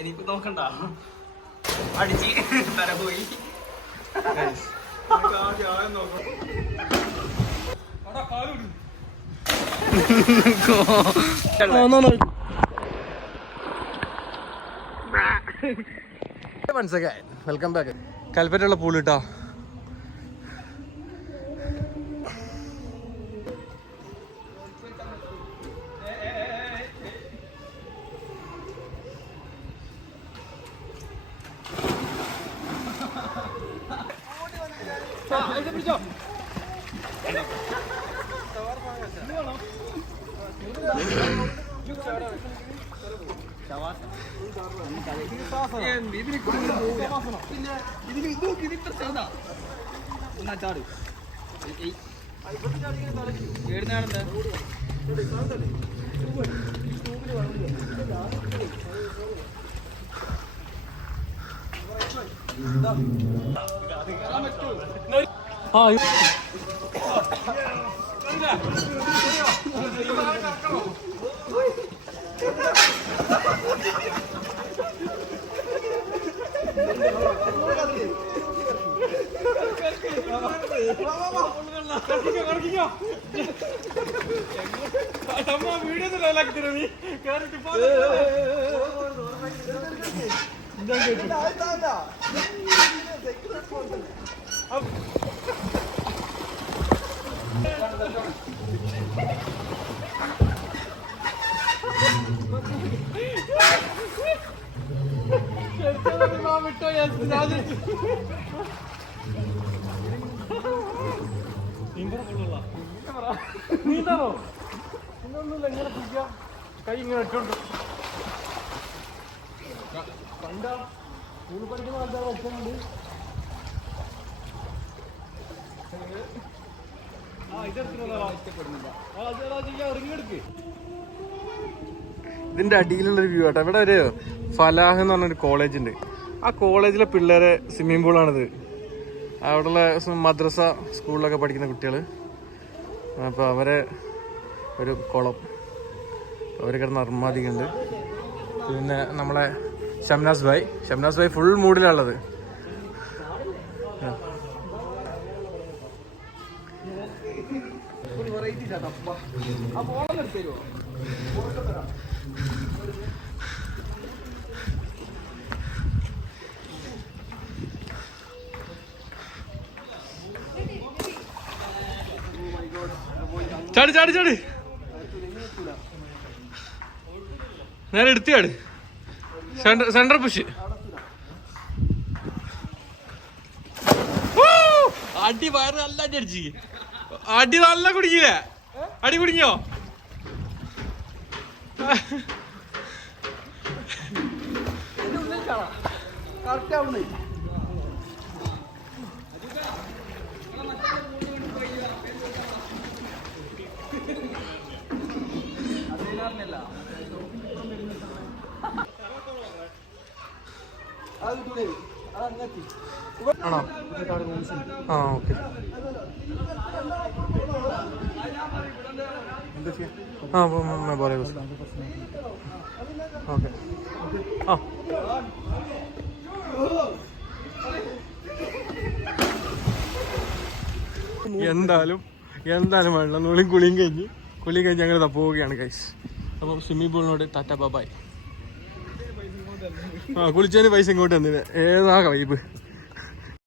എനിക്ക് നോക്കണ്ട അടിച്ച് തര പോയി വെൽക്കം ബാക്ക് കൽപ്പറ്റുള്ള പൂളിട്ടോ പിടിച്ചോ എന്നാ ചാട് ഏടുന്നാണെന്താ ഇതാ 아 이거 ತಮ್ಮ ವಿಡಿಯೋದಲ್ಲಿ ಹಾಕ್ತೀರ ನೀ ಕಾರ್ വിട്ടോ ഞാൻ നീന്താണോ ഇന്നൊന്നുമില്ല ഇങ്ങനെ പിടിക്കാം കൈ ഇങ്ങനെ ഇട്ടുണ്ട് പണ്ടാ സ്കൂളിൽ പഠിക്കുന്ന ആൾക്കാരെ വെച്ചുകൊണ്ട് ഇതിന്റെ അടിയിലുള്ളൊരു വ്യൂ ആട്ടോ ഇവിടെ ഒരു ഫലാഹ് എന്ന് പറഞ്ഞൊരു കോളേജ് ഉണ്ട് ആ കോളേജിലെ പിള്ളേരെ സ്വിമ്മിംഗ് പൂളാണിത് അവിടെയുള്ള മദ്രസ സ്കൂളിലൊക്കെ പഠിക്കുന്ന കുട്ടികൾ അപ്പോൾ അവരെ ഒരു കുളം അവരൊക്കെ നിർമ്മാതിക്കുന്നുണ്ട് പിന്നെ നമ്മളെ ഷംനാസ് ഭായ് ഷംനാസ് ഭായ് ഫുൾ മൂഡിലാണുള്ളത് ഒരു വെറൈറ്റി ചേട്ടാ ആ ഫോണൊന്ന് തരുമോ ചാടി ചാടി ചാടി നേരെ എടുത്തു ചാടി സെന്റർ സെന്റർ പുഷ് അടി വയറ് നല്ല അടി അടി നല്ല കുടിക്കില്ലേ അടി കുടുങ്ങിയോ അത് അങ്ങനെ ആണോ ആ ഓക്കെ ആ പോലെ ഓക്കെ ആ എന്തായാലും എന്തായാലും വേണ്ട നുള്ളിയും കുളിയും കഴിഞ്ഞ് കുളിയും കഴിഞ്ഞ് ഞങ്ങൾ തപ്പോവുകയാണ് കൈസ് അപ്പം സ്വിമ്മിംഗ് പൂളിനോട് ടാറ്റ ബാബായ് ആ കുളിച്ചതിന് പൈസ ഇങ്ങോട്ട് തന്നില്ല ഏതാ വൈബ്